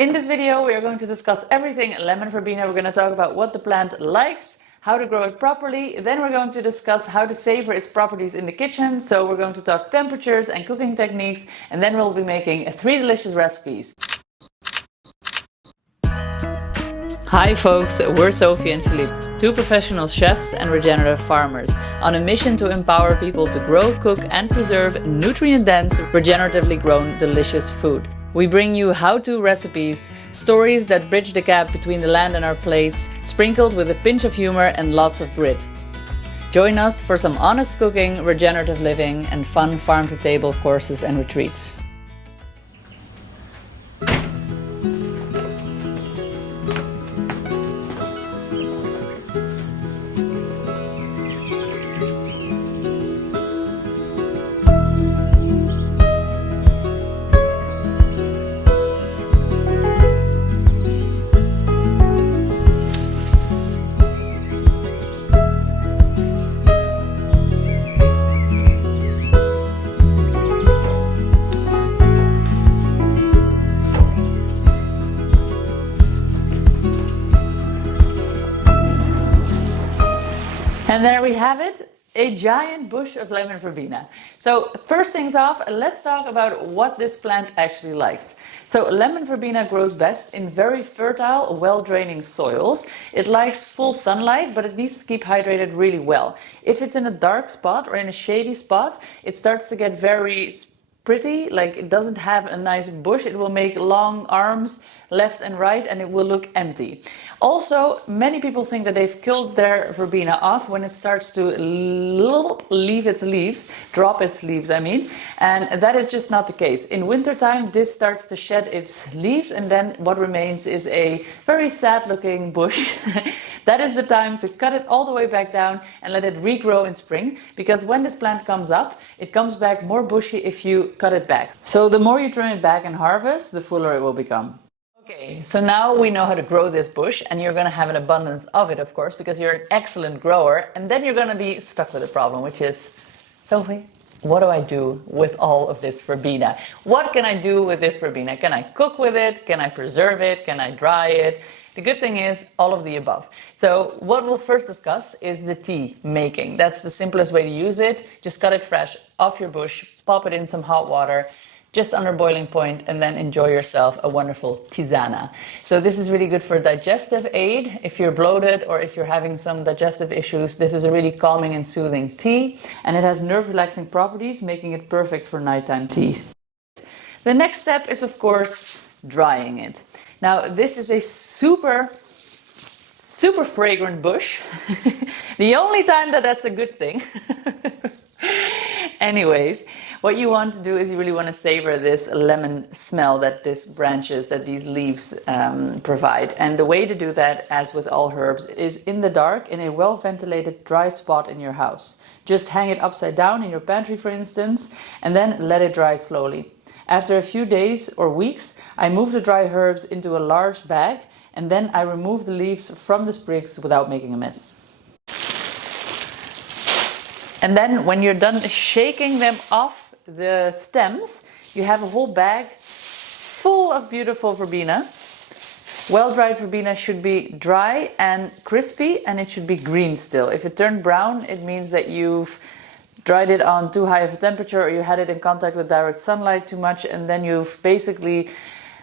In this video, we are going to discuss everything lemon verbena. We're going to talk about what the plant likes, how to grow it properly. Then we're going to discuss how to savor its properties in the kitchen. So we're going to talk temperatures and cooking techniques, and then we'll be making 3 delicious recipes. Hi folks, we're Sophie and Philippe, 2 professional chefs and regenerative farmers, on a mission to empower people to grow, cook and preserve nutrient-dense, regeneratively grown, delicious food. We bring you how-to recipes, stories that bridge the gap between the land and our plates, sprinkled with a pinch of humor and lots of grit. Join us for some honest cooking, regenerative living and fun farm-to-table courses and retreats. And there we have it, a giant bush of lemon verbena. So first things off, let's talk about what this plant actually likes. So lemon verbena grows best in very fertile, well-draining soils. It likes full sunlight, but it needs to keep hydrated really well. If it's in a dark spot or in a shady spot, it starts to get very pretty, like it doesn't have a nice bush. It will make long arms left and right and it will look empty. Also, many people think that they've killed their verbena off when it starts to leave its leaves, drop its leaves I mean, and that is just not the case. In wintertime this starts to shed its leaves and then what remains is a very sad looking bush. That is the time to cut it all the way back down and let it regrow in spring, because when this plant comes up, it comes back more bushy if you cut it back. So the more you trim it back and harvest, the fuller it will become. Okay, so now we know how to grow this bush, and you're going to have an abundance of it, of course, because you're an excellent grower, and then you're going to be stuck with a problem, which is, Sophie, what do I do with all of this verbena? What can I do with this verbena? Can I cook with it? Can I preserve it? Can I dry it? The good thing is all of the above. So what we'll first discuss is the tea making. That's the simplest way to use it. Just cut it fresh off your bush, pop it in some hot water, just under boiling point, and then enjoy yourself a wonderful tisana. So this is really good for digestive aid. If you're bloated or if you're having some digestive issues, this is a really calming and soothing tea, and it has nerve relaxing properties, making it perfect for nighttime teas. The next step is, of course, drying it. Now, this is a super fragrant bush. The only time that that's a good thing. Anyways, what you want to do is you really want to savor this lemon smell that these leaves provide. And the way to do that, as with all herbs, is in the dark, in a well-ventilated dry spot in your house. Just hang it upside down in your pantry, for instance, and then let it dry slowly. After a few days or weeks, I move the dry herbs into a large bag, and then I remove the leaves from the sprigs without making a mess. And then when you're done shaking them off the stems, you have a whole bag full of beautiful verbena. Well-dried verbena should be dry and crispy, and it should be green still. If it turned brown, it means that you've dried it on too high of a temperature, or you had it in contact with direct sunlight too much, and then you've basically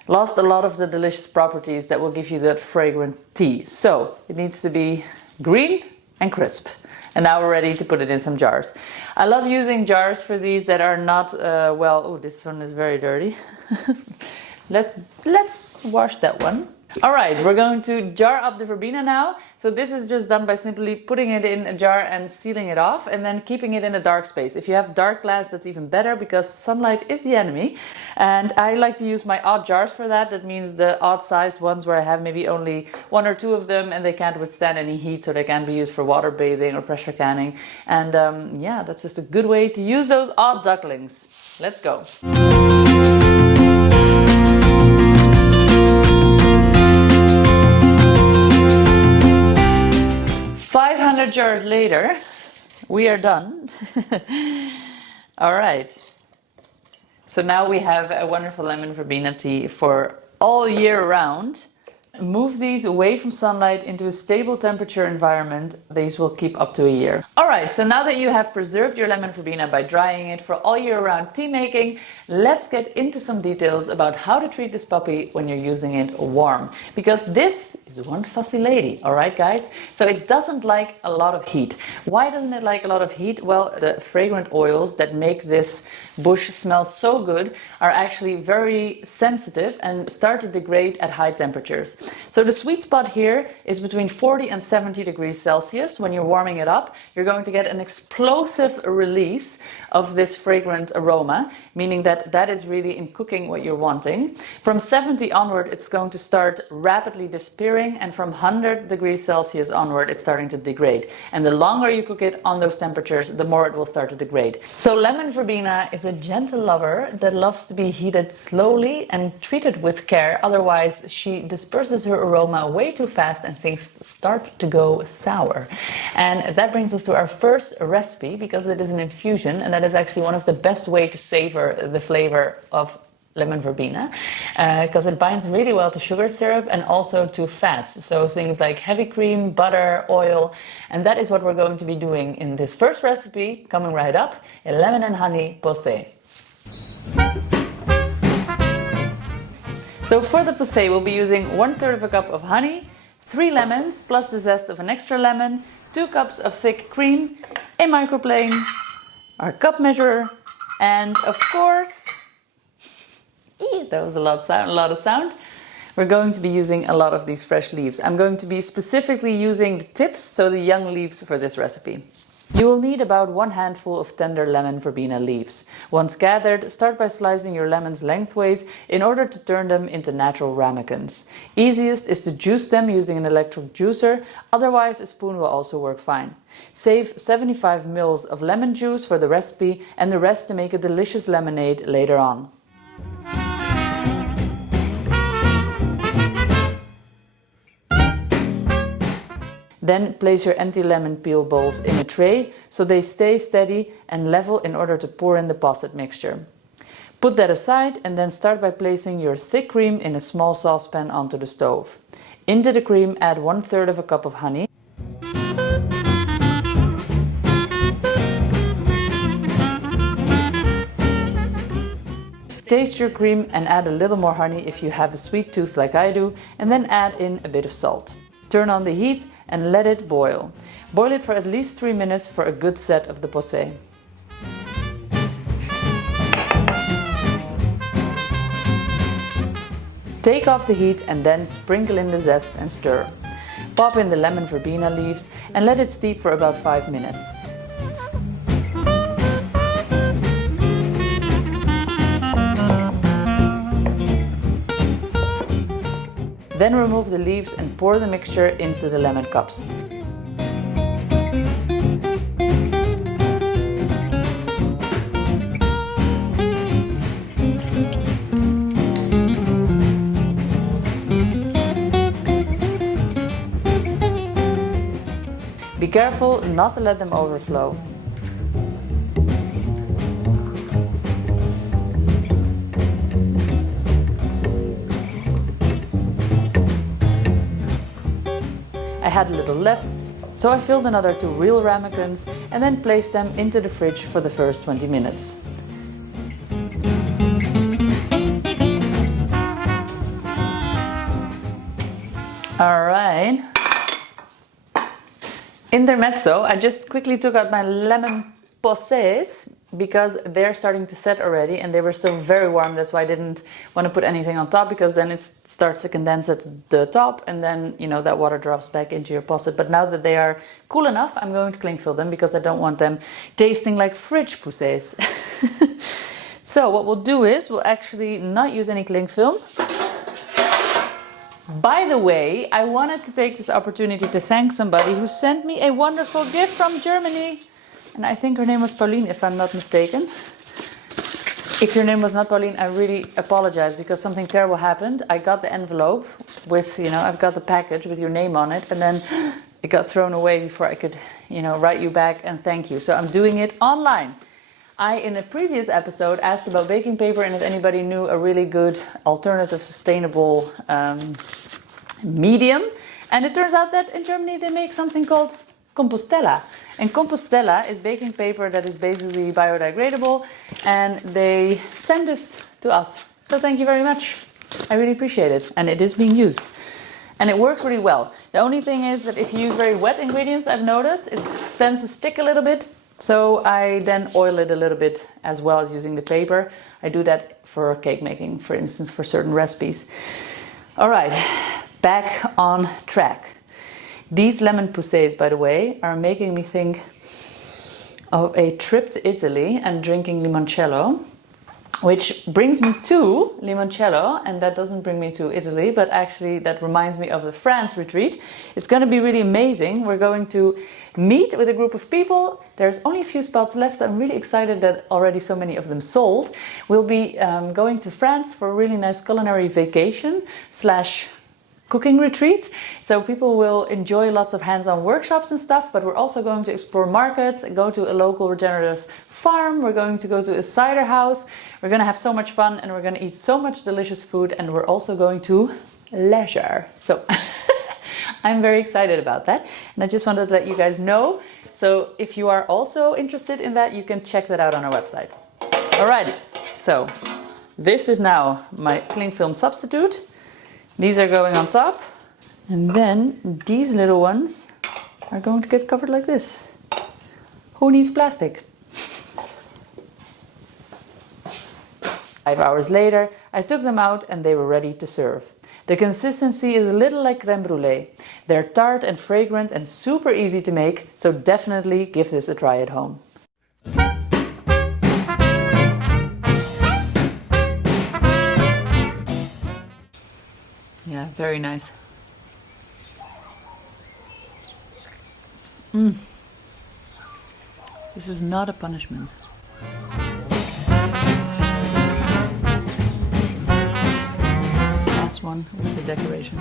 lost a lot of the delicious properties that will give you that fragrant tea. So it needs to be green and crisp. And now we're ready to put it in some jars. I love using jars for these that are not, oh, this one is very dirty. Let's wash that one. All right, we're going to jar up the verbena now. So this is just done by simply putting it in a jar and sealing it off, and then keeping it in a dark space. If you have dark glass, that's even better, because sunlight is the enemy. And I like to use my odd jars for that. That means the odd sized ones where I have maybe only 1 or 2 of them and they can't withstand any heat, so they can be used for water bathing or pressure canning. And yeah, that's just a good way to use those odd ducklings. Let's go. 500 jars later, we are done. All right. So now we have a wonderful lemon verbena tea for all year round. Move these away from sunlight into a stable temperature environment. These will keep up to a year. Alright, so now that you have preserved your lemon verbena by drying it for all year round tea making, let's get into some details about how to treat this puppy when you're using it warm. Because this is one fussy lady, alright guys? So it doesn't like a lot of heat. Why doesn't it like a lot of heat? Well, the fragrant oils that make this bush smell so good are actually very sensitive and start to degrade at high temperatures. So the sweet spot here is between 40 and 70 degrees Celsius. When you're warming it up, you're going to get an explosive release of this fragrant aroma, meaning that that is really in cooking what you're wanting. From 70 onward, it's going to start rapidly disappearing, and from 100 degrees Celsius onward, it's starting to degrade. And the longer you cook it on those temperatures, the more it will start to degrade. So lemon verbena is a gentle lover that loves to be heated slowly and treated with care. Otherwise, she disperses her aroma way too fast and things start to go sour. And that brings us to our first recipe, because it is an infusion, and that is actually one of the best way to savor the flavor of lemon verbena, because it binds really well to sugar syrup and also to fats, so things like heavy cream, butter, oil, and that is what we're going to be doing in this first recipe coming right up, a lemon and honey posset. So for the posset, we'll be using 1/3 cup of honey, 3 lemons plus the zest of an extra lemon, 2 cups of thick cream, a microplane, our cup measurer, and of course, that was a lot of sound. We're going to be using a lot of these fresh leaves. I'm going to be specifically using the tips, so the young leaves, for this recipe. You will need about 1 handful of tender lemon verbena leaves. Once gathered, start by slicing your lemons lengthways in order to turn them into natural ramekins. Easiest is to juice them using an electric juicer, otherwise a spoon will also work fine. Save 75 ml of lemon juice for the recipe and the rest to make a delicious lemonade later on. Then place your empty lemon peel bowls in a tray so they stay steady and level in order to pour in the posset mixture. Put that aside and then start by placing your thick cream in a small saucepan onto the stove. Into the cream add 1/3 cup of honey. Taste your cream and add a little more honey if you have a sweet tooth like I do, and then add in a bit of salt. Turn on the heat and let it boil. Boil it for at least 3 minutes for a good set of the posset. Take off the heat and then sprinkle in the zest and stir. Pop in the lemon verbena leaves and let it steep for about 5 minutes. Then remove the leaves and pour the mixture into the lemon cups. Be careful not to let them overflow. I had a little left, so I filled another 2 real ramekins and then placed them into the fridge for the first 20 minutes. Alright. Intermezzo, I just quickly took out my lemon possets because they're starting to set already and they were still very warm. That's why I didn't want to put anything on top, because then it starts to condense at the top and then, you know, that water drops back into your posset. But now that they are cool enough, I'm going to cling fill them because I don't want them tasting like fridge pousses. So what we'll do is we'll actually not use any cling film. By the way, I wanted to take this opportunity to thank somebody who sent me a wonderful gift from Germany. And I think her name was Pauline, if I'm not mistaken. If your name was not Pauline, I really apologize because something terrible happened. I got the envelope with, you know, I've got the package with your name on it, and then it got thrown away before I could, you know, write you back and thank you. So I'm doing it online. in a previous episode, asked about baking paper and if anybody knew a really good alternative, sustainable medium. And it turns out that in Germany they make something called compostella. And compostella is baking paper that is basically biodegradable, and they send this to us. So thank you very much. I really appreciate it, and it is being used. And it works really well. The only thing is that if you use very wet ingredients, I've noticed, it tends to stick a little bit. So I then oil it a little bit as well as using the paper. I do that for cake making, for instance, for certain recipes. All right, back on track. These lemon poussets, by the way, are making me think of a trip to Italy and drinking limoncello, which brings me to limoncello, and that doesn't bring me to Italy, but actually that reminds me of the France retreat. It's going to be really amazing. We're going to meet with a group of people. There's only a few spots left, so I'm really excited that already so many of them sold. We'll be going to France for a really nice culinary vacation / cooking retreat. So people will enjoy lots of hands-on workshops and stuff, but we're also going to explore markets, go to a local regenerative farm, we're going to go to a cider house, we're going to have so much fun, and we're going to eat so much delicious food, and we're also going to leisure. So I'm very excited about that, and I just wanted to let you guys know. So if you are also interested in that, you can check that out on our website. Alrighty, so this is now my cling film substitute. These are going on top, and then these little ones are going to get covered like this. Who needs plastic? 5 hours later, I took them out and they were ready to serve. The consistency is a little like creme brulee. They're tart and fragrant and super easy to make, so definitely give this a try at home. Yeah, very nice. This is not a punishment. Last one with the decoration.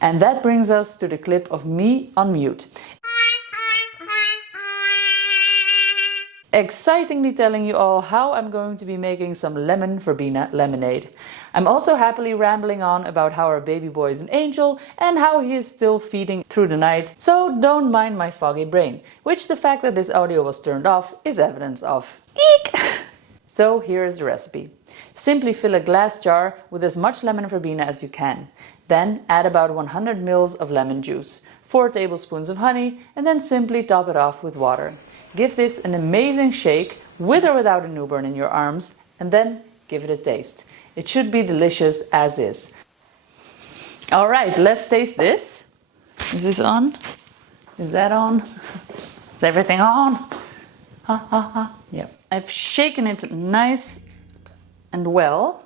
And that brings us to the clip of me on mute. Excitingly telling you all how I'm going to be making some lemon verbena lemonade. I'm also happily rambling on about how our baby boy is an angel and how he is still feeding through the night, so don't mind my foggy brain, which the fact that this audio was turned off is evidence of. Eek! So here is the recipe. Simply fill a glass jar with as much lemon verbena as you can. Then add about 100 ml of lemon juice, 4 tablespoons of honey, and then simply top it off with water. Give this an amazing shake, with or without a newborn in your arms, and then give it a taste. It should be delicious as is. All right, let's taste this. Is this on? Is that on? Is everything on? Ha ha ha. Yeah. I've shaken it nice and well.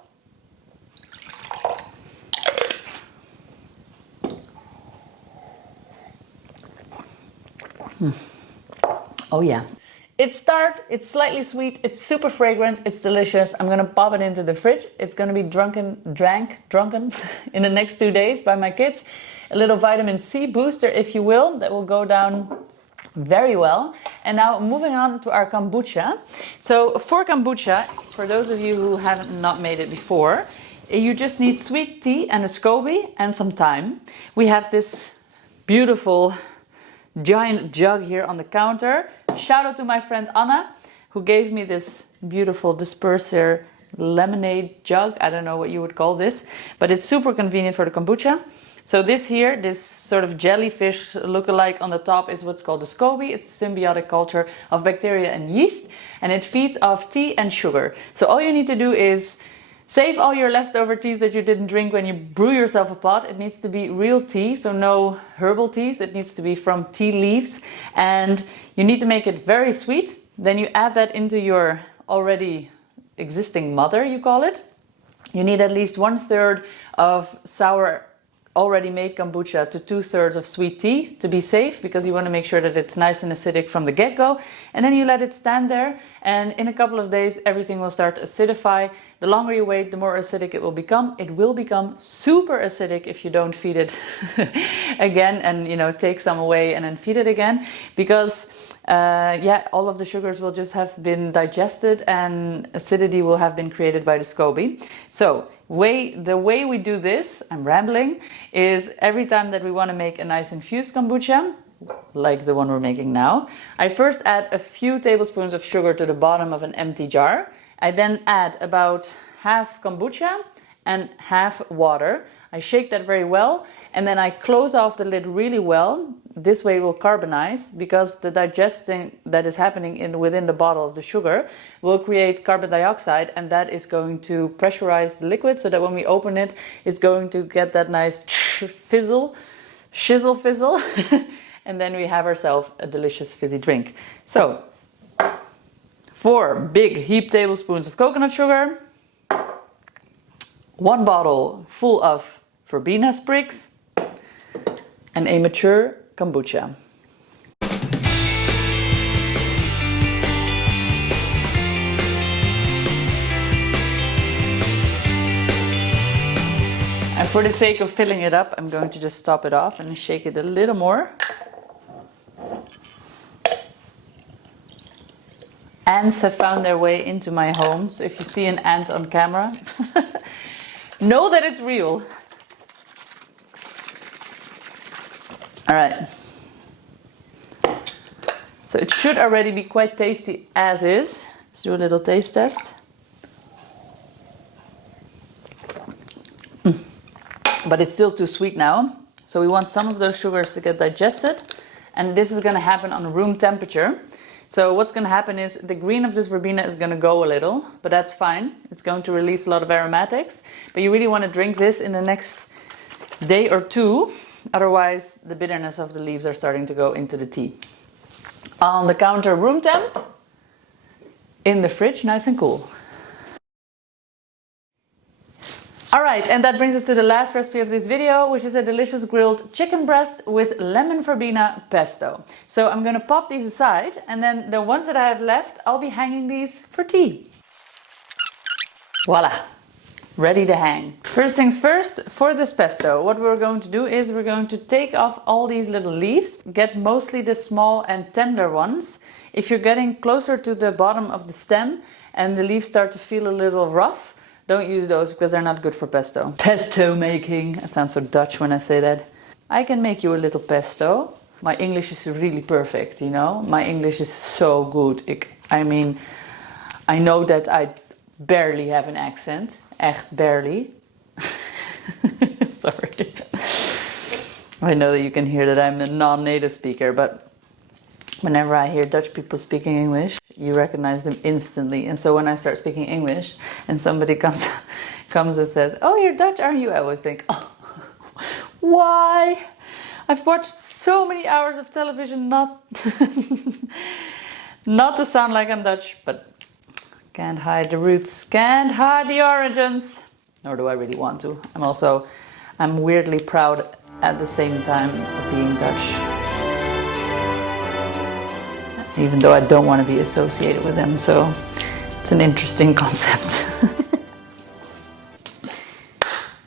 Oh yeah. It's tart, it's slightly sweet, it's super fragrant, it's delicious. I'm gonna pop it into the fridge. It's gonna be drunken in the next 2 days by my kids. A little vitamin C booster, if you will, that will go down very well. And now moving on to our kombucha. So for kombucha, for those of you who haven't not made it before, you just need sweet tea and a SCOBY and some thyme. We have this beautiful giant jug here on the counter. Shout out to my friend Anna, who gave me this beautiful disperser lemonade jug. I don't know what you would call this, but it's super convenient for the kombucha. So this here, this sort of jellyfish lookalike on the top is what's called a SCOBY. It's a symbiotic culture of bacteria and yeast, and it feeds off tea and sugar. So all you need to do is save all your leftover teas that you didn't drink when you brew yourself a pot. It needs to be real tea, so no herbal teas. It needs to be from tea leaves, and you need to make it very sweet. Then you add that into your already existing mother, you call it. You need at least 1/3 of sour already made kombucha to 2/3 of sweet tea to be safe, because you want to make sure that it's nice and acidic from the get-go. And then you let it stand there, and in a couple of days everything will start to acidify. The longer you wait, the more acidic it will become. It will become super acidic if you don't feed it again and, you know, take some away and then feed it again, because yeah, all of the sugars will just have been digested and acidity will have been created by the SCOBY. So the way we do this, I'm rambling, is every time that we want to make a nice infused kombucha, like the one we're making now, I first add a few tablespoons of sugar to the bottom of an empty jar. I then add about half kombucha and half water. I shake that very well, and then I close off the lid really well. This way it will carbonize, because the digesting that is happening within the bottle of the sugar will create carbon dioxide, and that is going to pressurize the liquid so that when we open it, it's going to get that nice fizzle, shizzle fizzle, and then we have ourselves a delicious fizzy drink. So 4 big heaped tablespoons of coconut sugar, 1 bottle full of verbena sprigs, and a mature kombucha. And for the sake of filling it up, I'm going to just top it off and shake it a little more. Ants have found their way into my home, so if you see an ant on camera, know that it's real. All right. So it should already be quite tasty as is. Let's do a little taste test. But it's still too sweet now. So we want some of those sugars to get digested. And this is going to happen on room temperature. So what's going to happen is the green of this verbena is going to go a little, but that's fine. It's going to release a lot of aromatics. But you really want to drink this in the next day or 2. Otherwise, the bitterness of the leaves are starting to go into the tea. On the counter, room temp. In the fridge, nice and cool. Alright, and that brings us to the last recipe of this video, which is a delicious grilled chicken breast with lemon verbena pesto. So I'm going to pop these aside, and then the ones that I have left, I'll be hanging these for tea. Voila! Ready to hang. First things first, for this pesto, what we're going to do is we're going to take off all these little leaves, get mostly the small and tender ones. If you're getting closer to the bottom of the stem and the leaves start to feel a little rough, don't use those because they're not good for pesto. Pesto making. I sound so Dutch when I say that. I can make you a little pesto. My English is really perfect, you know. My English is so good. I mean, I know that I barely have an accent. Echt barely. Sorry. I know that you can hear that I'm a non-native speaker, but whenever I hear Dutch people speaking English, you recognize them instantly. And so when I start speaking English and somebody comes and says, "Oh, you're Dutch, aren't you?" I always think, "Oh, why? I've watched so many hours of television not to sound like I'm Dutch, but can't hide the roots, can't hide the origins." Nor do I really want to. I'm weirdly proud at the same time of being Dutch. Even though I don't want to be associated with them, so it's an interesting concept.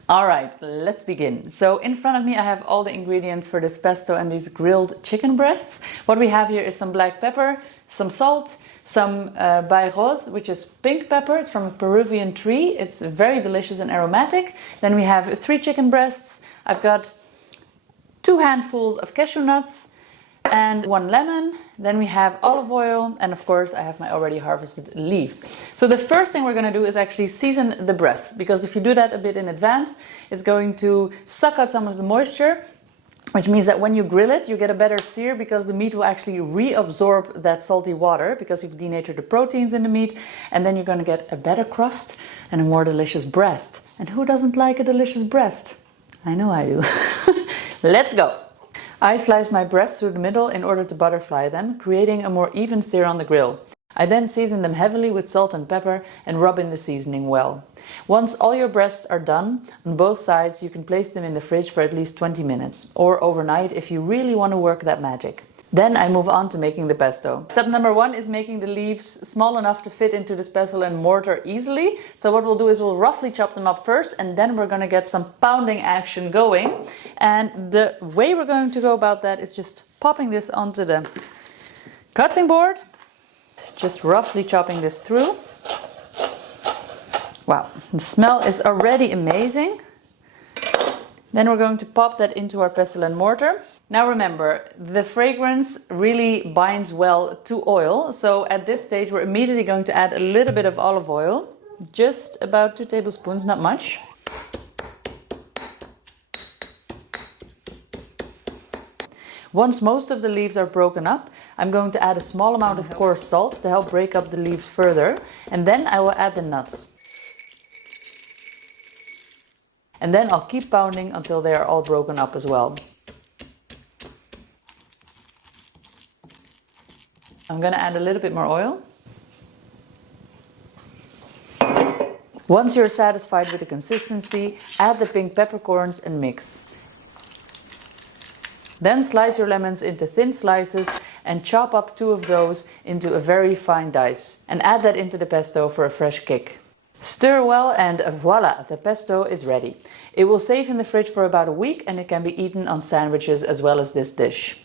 Alright, let's begin. So in front of me I have all the ingredients for this pesto and these grilled chicken breasts. What we have here is some black pepper, some salt, some bay rose, which is pink pepper. It's from a Peruvian tree. It's very delicious and aromatic. Then we have 3 chicken breasts. I've got 2 handfuls of cashew nuts and 1 lemon. Then we have olive oil, and of course I have my already harvested leaves. So the first thing we're going to do is actually season the breast, because if you do that a bit in advance, it's going to suck out some of the moisture, which means that when you grill it, you get a better sear, because the meat will actually reabsorb that salty water, because you've denatured the proteins in the meat, and then you're going to get a better crust and a more delicious breast. And who doesn't like a delicious breast? I know I do. Let's go! I slice my breast through the middle in order to butterfly them, creating a more even sear on the grill. I then season them heavily with salt and pepper and rub in the seasoning well. Once all your breasts are done on both sides, you can place them in the fridge for at least 20 minutes or overnight if you really want to work that magic. Then I move on to making the pesto. Step number 1 is making the leaves small enough to fit into this pestle and mortar easily. So what we'll do is we'll roughly chop them up first, and then we're going to get some pounding action going. And the way we're going to go about that is just popping this onto the cutting board. Just roughly chopping this through. Wow, the smell is already amazing. Then we're going to pop that into our pestle and mortar. Now remember, the fragrance really binds well to oil. So at this stage, we're immediately going to add a little bit of olive oil. Just about 2 tablespoons, not much. Once most of the leaves are broken up, I'm going to add a small amount of coarse salt to help break up the leaves further. And then I will add the nuts. And then I'll keep pounding until they are all broken up as well. I'm going to add a little bit more oil. Once you're satisfied with the consistency, add the pink peppercorns and mix. Then slice your lemons into thin slices and chop up 2 of those into a very fine dice. And add that into the pesto for a fresh kick. Stir well and voila, the pesto is ready. It will save in the fridge for about a week and it can be eaten on sandwiches as well as this dish.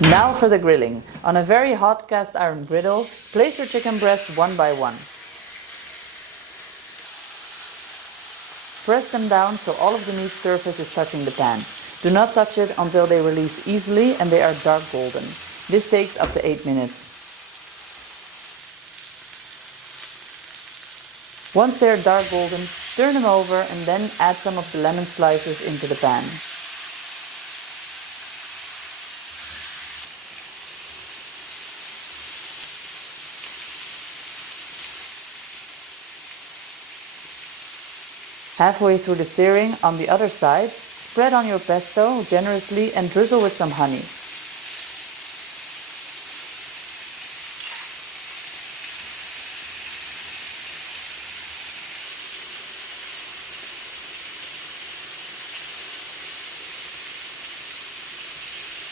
Now for the grilling. On a very hot cast iron griddle, place your chicken breast one by one. Press them down so all of the meat surface is touching the pan. Do not touch it until they release easily and they are dark golden. This takes up to 8 minutes. Once they are dark golden, turn them over and then add some of the lemon slices into the pan. Halfway through the searing, on the other side, spread on your pesto generously and drizzle with some honey.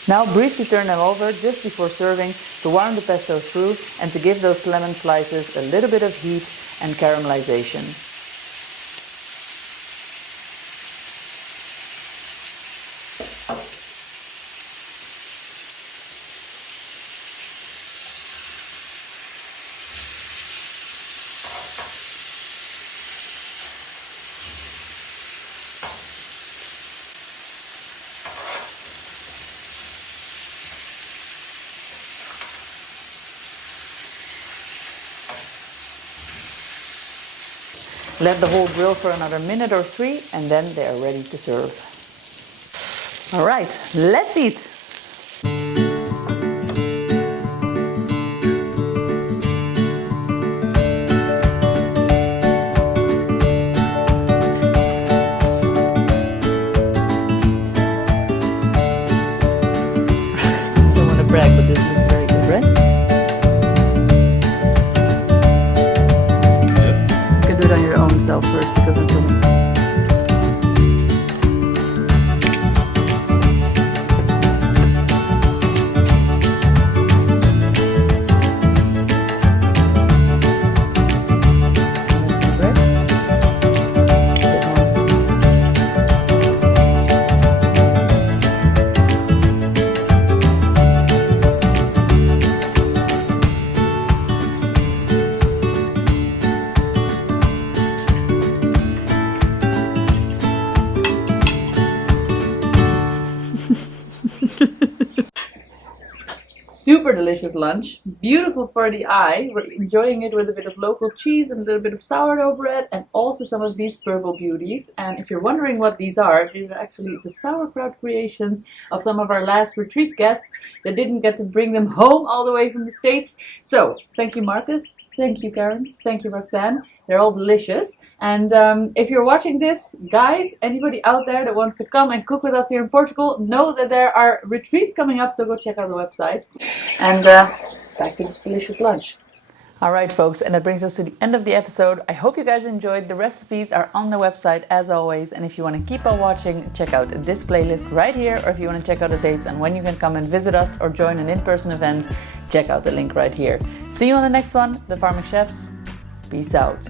Now briefly turn them over just before serving to warm the pesto through and to give those lemon slices a little bit of heat and caramelization. Let the whole grill for another minute or 3 and then they are ready to serve. All right, let's eat. Don't want to brag, but this looks very good, right? On your own self first because I'm filming. Super delicious lunch, beautiful for the eye. We're enjoying it with a bit of local cheese and a little bit of sourdough bread and also some of these purple beauties. And if you're wondering what these are actually the sauerkraut creations of some of our last retreat guests that didn't get to bring them home all the way from the States. So thank you, Marcus. Thank you, Karen. Thank you, Roxanne. They're all delicious. And if you're watching this, guys, anybody out there that wants to come and cook with us here in Portugal, know that there are retreats coming up, so go check out the website. And back to this delicious lunch. All right, folks, and that brings us to the end of the episode. I hope you guys enjoyed. The recipes are on the website as always, and if you want to keep on watching, check out this playlist right here, or if you want to check out the dates and when you can come and visit us or join an in-person event, check out the link right here. See you on the next one, The Farming Chefs. Peace out.